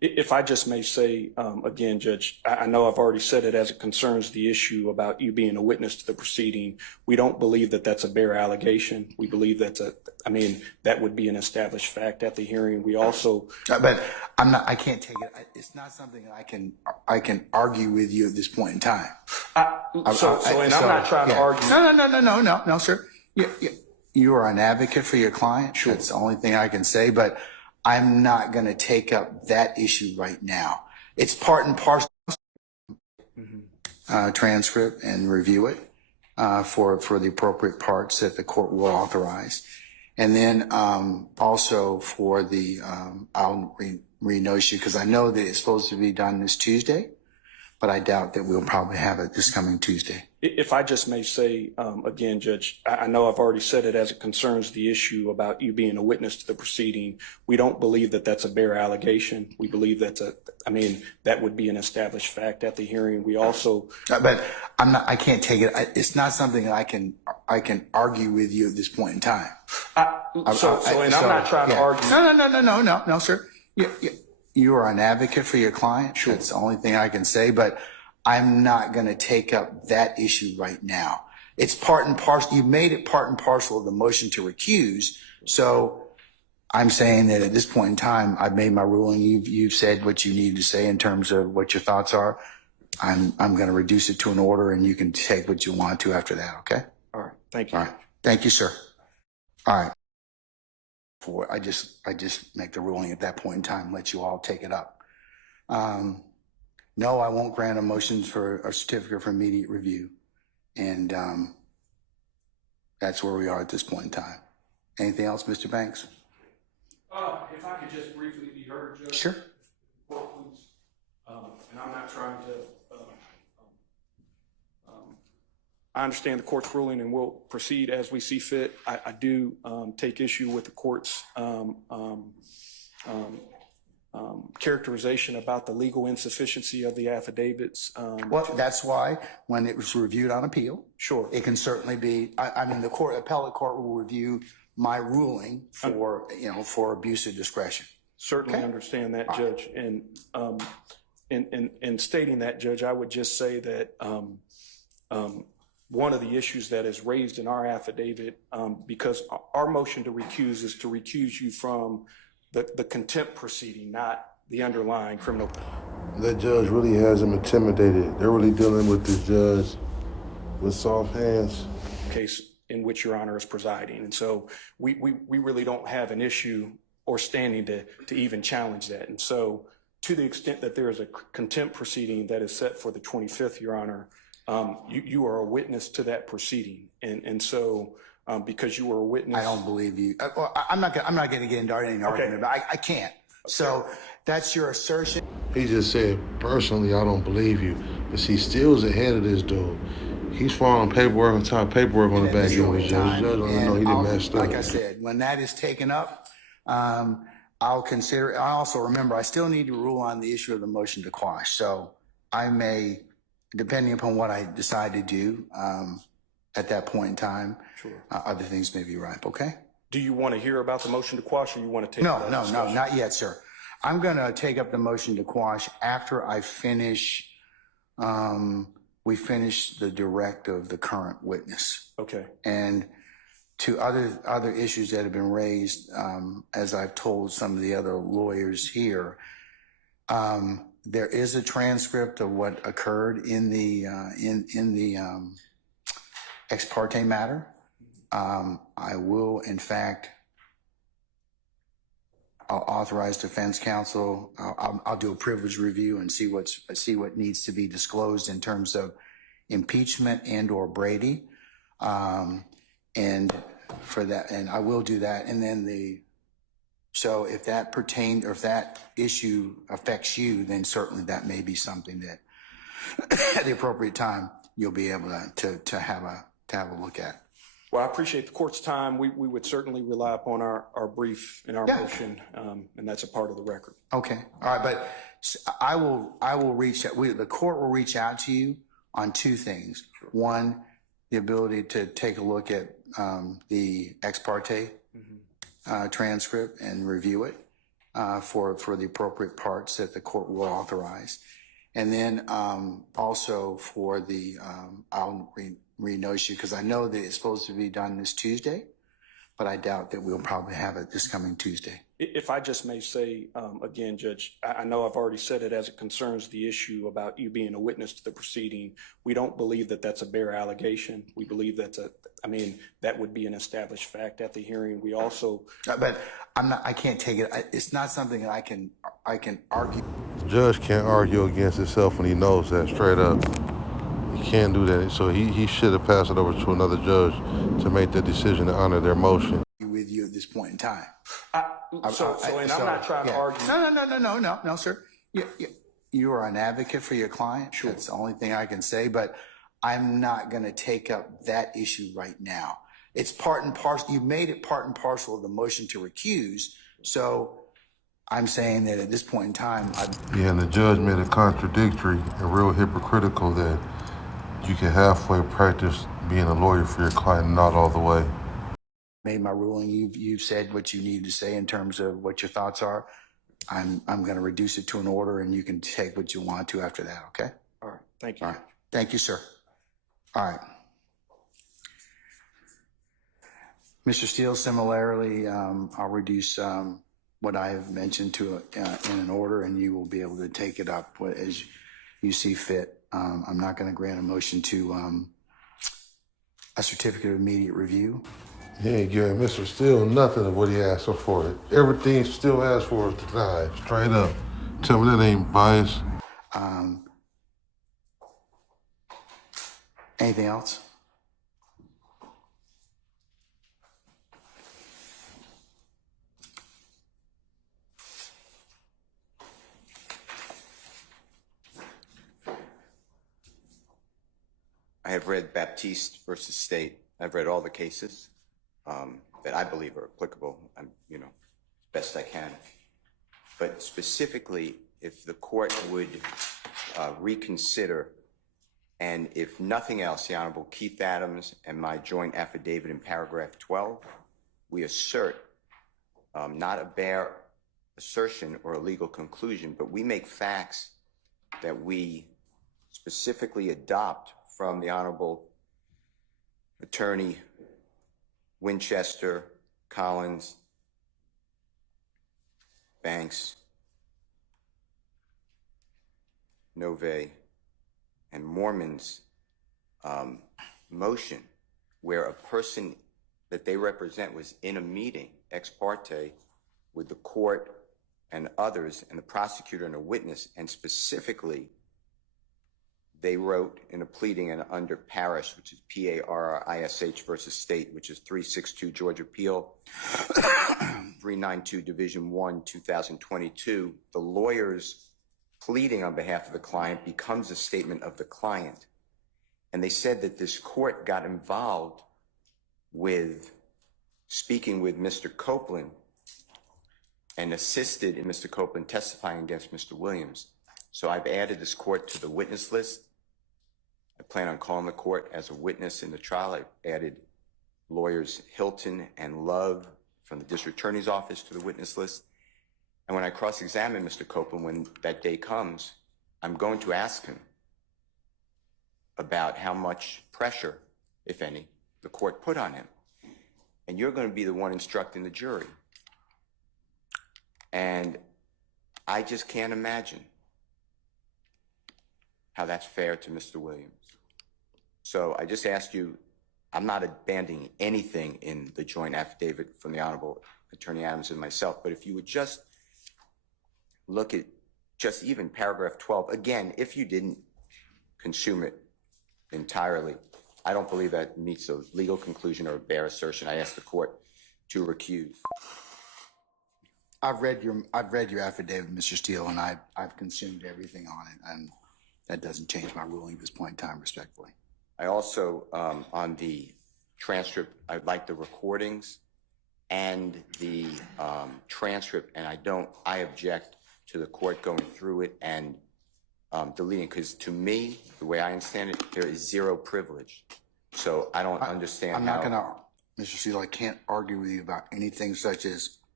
If I just may say, again, Judge, I know I've already said it as it concerns the issue about you being a witness to the proceeding. We don't believe that that's a bare allegation. We believe that would be an established fact at the hearing. We also. But I can't take it. It's not something I can argue with you at this point in time. I'm not trying to argue. No, sir. You are an advocate for your client. Sure. That's the only thing I can say, but I'm not going to take up that issue right now. It's part and parcel. Transcript and review it for the appropriate parts that the court will authorize. And then also for the, I'll re-notice you because I know that it's supposed to be done this Tuesday, but I doubt that we'll probably have it this coming Tuesday. If I just may say, again, Judge, I know I've already said it as it concerns the issue about you being a witness to the proceeding. We don't believe that that's a bare allegation. We believe that would be an established fact at the hearing. We also. But I can't take it. It's not something I can argue with you at this point in time. I'm not trying to argue. No, sir. You are an advocate for your client. Sure. That's the only thing I can say, but I'm not going to take up that issue right now. It's part and parcel. You made it part and parcel of the motion to recuse. So I'm saying that at this point in time, I've made my ruling. You've said what you need to say in terms of what your thoughts are. I'm going to reduce it to an order, and you can take what you want to after that. Okay. All right. Thank you. All right. Thank you, sir. All right. I just make the ruling at that point in time, let you all take it up. No, I won't grant a motion for a certificate for immediate review. And that's where we are at this point in time. Anything else, Mr. Banks? If I could just briefly be heard, Judge. Sure. Please. And I'm not trying to. I understand the court's ruling and we'll proceed as we see fit. I do take issue with the court's characterization about the legal insufficiency of the affidavits. Well, that's why when it was reviewed on appeal, sure, it can certainly be. I mean, the appellate court will review my ruling for abuse of discretion. Certainly understand that, Judge. And in stating that, Judge, I would just say that one of the issues that is raised in our affidavit, because our motion to recuse is to recuse you from the contempt proceeding, not the underlying criminal. That judge really has him intimidated. They're really dealing with this judge with soft hands. Case in which Your Honor is presiding. And so we really don't have an issue or standing to even challenge that. And so to the extent that there is a contempt proceeding that is set for the 25th, Your Honor, you are a witness to that proceeding. And so because you were a witness. I don't believe you. I'm not going to get into any argument, but I can't. So that's your assertion. He just said, personally, I don't believe you. But see, Steele's ahead of this dude. He's filing paperwork on top of paperwork on the back end. The judge don't know he didn't mess up. Like I said, when that is taken up, I'll consider it. I also remember I still need to rule on the issue of the motion to quash. So I may, depending upon what I decide to do at that point in time, sure, other things may be ripe. Okay. Do you want to hear about the motion to quash, or you want to take? No, not yet, sir. I'm going to take up the motion to quash after I finish. We finish the direct of the current witness. Okay. And to other issues that have been raised, as I've told some of the other lawyers here, there is a transcript of what occurred in the ex parte matter. I will, in fact, I'll authorize defense counsel. I'll do a privilege review and see what needs to be disclosed in terms of impeachment and/or Brady, and for that, and I will do that. And then so if that pertains or if that issue affects you, then certainly that may be something that at the appropriate time you'll be able to have a look at. Well, I appreciate the court's time. We would certainly rely upon our brief and our motion, and that's a part of the record. Okay. All right. But I will reach out. The court will reach out to you on two things. Sure. One, the ability to take a look at the ex parte transcript and review it. for the appropriate parts that the court will authorize. And then also for the, I'll re-notice you because I know that it's supposed to be done this Tuesday, but I doubt that we'll probably have it this coming Tuesday. If I just may say, again, Judge, I know I've already said it as it concerns the issue about you being a witness to the proceeding. We don't believe that that's a bare allegation. We believe that's that would be an established fact at the hearing. We also. But I can't take it. It's not something that I can argue. The judge can't argue against himself when he knows that straight up. He can't do that. So he should have passed it over to another judge to make that decision to honor their motion. With you at this point in time. I'm not trying to argue. No, sir. You are an advocate for your client. Sure. That's the only thing I can say, but I'm not going to take up that issue right now. It's part and parcel. You made it part and parcel of the motion to recuse. So I'm saying that at this point in time, and the judge made it contradictory and real hypocritical that you can halfway practice being a lawyer for your client, not all the way. Made my ruling. You've said what you need to say in terms of what your thoughts are. I'm going to reduce it to an order, and you can take what you want to after that. Okay. All right. Thank you. All right. Thank you, sir. All right. Mr. Steele, similarly, I'll reduce what I have mentioned to in an order, and you will be able to take it up as you see fit. I'm not going to grant a motion to a certificate of immediate review. He ain't giving Mr. Steele nothing of what he asked for it. Everything Steele asked for is denied, straight up. Tell me that ain't bias. Anything else? I have read Baptiste versus State. I've read all the cases that I believe are applicable. I'm, best I can. But specifically, if the court would reconsider, and if nothing else, the Honorable Keith Adams and my joint affidavit in paragraph 12, we assert not a bare assertion or a legal conclusion, but we make facts that we specifically adopt from the Honorable Attorney Winchester, Collins, Banks, Nove, and Mormon's motion, where a person that they represent was in a meeting ex parte with the court and others and the prosecutor and a witness, and specifically they wrote in a pleading and under Parrish, which is P-A-R-R-I-S-H versus State, which is 362 Georgia Appeal, 392 Division 1, 2022, the lawyer's pleading on behalf of the client becomes a statement of the client. And they said that this court got involved with speaking with Mr. Copeland and assisted in Mr. Copeland testifying against Mr. Williams. So I've added this court to the witness list. I plan on calling the court as a witness in the trial. I added lawyers Hilton and Love from the district attorney's office to the witness list. And when I cross-examine Mr. Copeland, when that day comes, I'm going to ask him about how much pressure, if any, the court put on him. And you're going to be the one instructing the jury. And I just can't imagine how that's fair to Mr. Williams. So I just asked you, I'm not abandoning anything in the joint affidavit from the Honorable Attorney Adams and myself, but if you would just look at just even paragraph 12, again, if you didn't consume it entirely, I don't believe that meets a legal conclusion or a bare assertion. I asked the court to recuse. I've read your affidavit, Mr. Steele, and I've consumed everything on it, and that doesn't change my ruling at this point in time, respectfully. I also, on the transcript, I'd like the recordings and the transcript, and I object to the court going through it and deleting, because to me, the way I understand it, there is zero privilege. So I don't understand I'm not going to, Mr. Steele, I can't argue with you about anything such as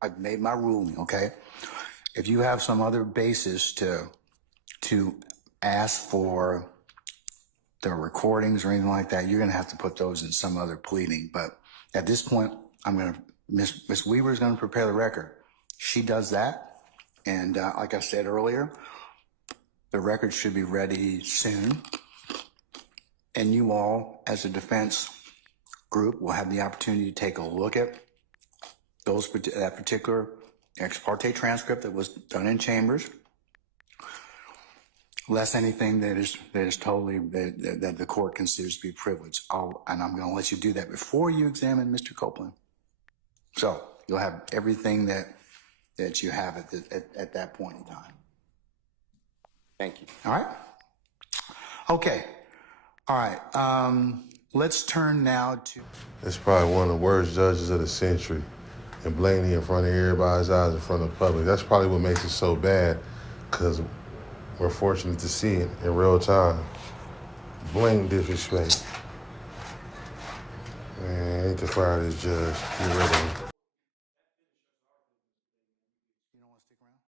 I've made my ruling, okay? If you have some other basis to ask for the recordings or anything like that, you're gonna have to put those in some other pleading. But at this point, Miss Weaver is gonna prepare the record. She does that. And like I said earlier, the record should be ready soon. And you all, as a defense group, will have the opportunity to take a look at that particular ex parte transcript that was done in chambers, less anything that is totally that the court considers to be privileged. And I'm going to let you do that before you examine Mr. Copeland. So you'll have everything that you have at that point in time. Thank you. All right. Okay. All right. Let's turn now to. That's probably one of the worst judges of the century. And blatantly in front of everybody's eyes, in front of the public. That's probably what makes it so bad, because we're fortunate to see it in real time. Blatant disrespect. Man, I need to fire this judge. Get rid of him.